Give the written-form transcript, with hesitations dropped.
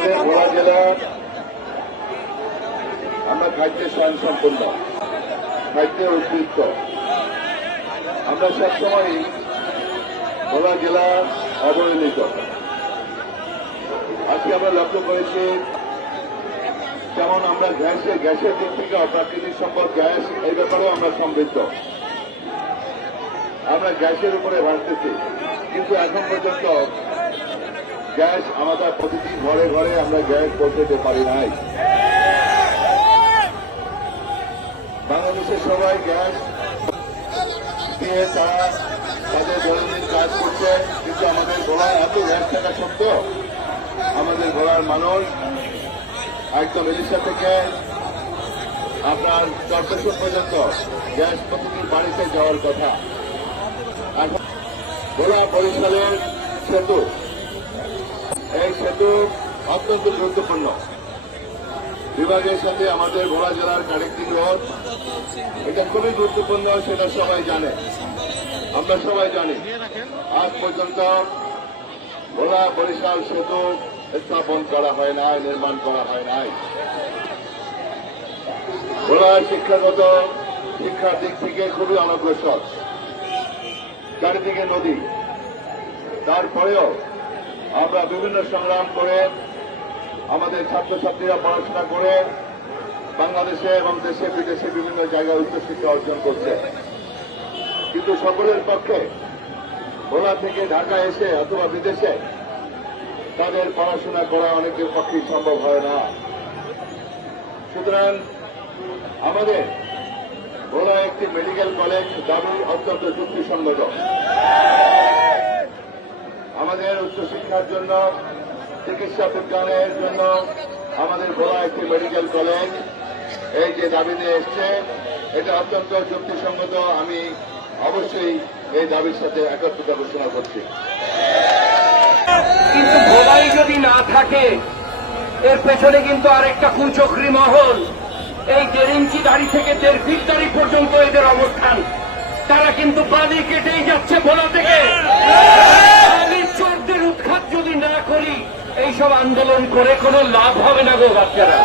আমাদের ভোলা জেলা আমরা খাদ্যে স্বয়ংসম্পূর্ণ, খাদ্যে উদ্বৃত্ত। আমরা সবসময় ভোলা জেলা অবহেলিত। আজকে আমরা লক্ষ্য করেছি যেমন আমরা গ্যাসের দিক থেকে প্রাকৃতিক সম্পদ গ্যাস এই ব্যাপারেও আমরা সমৃদ্ধ। আমরা গ্যাসের উপরে ভাসতেছি, কিন্তু এখন পর্যন্ত গ্যাস আমাদের প্রতিটি ঘরে ঘরে আমরা গ্যাস পৌঁছতে পারি নাই। বাংলাদেশের সবাই গ্যাস দিয়ে তারা তাদের দৈনন্দিন কাজ করছে, কিন্তু আমাদের গোলায় এত গ্যাস থাকা সত্ত্বেও আমাদের গোলার মানুষ একদম এলিশা থেকে আপনার চরপেশন পর্যন্ত গ্যাস প্রতিটি বাড়িতে যাওয়ার কথা। এখন গোলা বরিশালের সেতু, এই সেতু অত্যন্ত গুরুত্বপূর্ণ। বিভাগের সাথে আমাদের ভোলা জেলার কানেক্টিং রোড, এটা খুবই গুরুত্বপূর্ণ, সেটা সবাই জানে, আমরা সবাই জানি। আজ পর্যন্ত ভোলা বরিশাল সেতু স্থাপন করা হয় নাই, নির্মাণ করা হয় নাই। ভোলার শিক্ষার দিক থেকে খুবই অনগ্রসর, চারিদিকে নদী। তারপরেও আমরা বিভিন্ন সংগ্রাম করে আমাদের ছাত্রছাত্রীরা পড়াশোনা করে বাংলাদেশে এবং দেশে বিদেশে বিভিন্ন জায়গায় উচ্চশিক্ষা অর্জন করছে, কিন্তু সকলের পক্ষে ভোলা থেকে ঢাকা এসে অথবা বিদেশে তাদের পড়াশোনা করা অনেকের পক্ষেই সম্ভব হয় না। সুতরাং আমাদের ভোলা একটি মেডিকেল কলেজ দাবি অত্যন্ত যুক্তিসঙ্গত। আমাদের উচ্চশিক্ষার জন্য, চিকিৎসা বিজ্ঞানের জন্য আমাদের ভোলা একটি মেডিকেল কলেজ, এই যে দাবি নিয়ে এসছে, এটা অত্যন্ত যুক্তিসঙ্গত। আমি অবশ্যই এই দাবির সাথে একত্রিত ঘোষণা করছি। কিন্তু ভোলাই যদি না থাকে, এর পেছনে কিন্তু আরেকটা কুচক্রী মহল। এই 1.5 ইঞ্চি দাড়ি থেকে 1.5 ফিট দাড়ি পর্যন্ত এদের অবস্থান। তারা কিন্তু বালি কেটেই যাচ্ছে ভোলা থেকে। বালির চোরদের উৎখাত যদি না করি, এইসব আন্দোলন করে কোনো লাভ হবে না গো বাচ্চারা।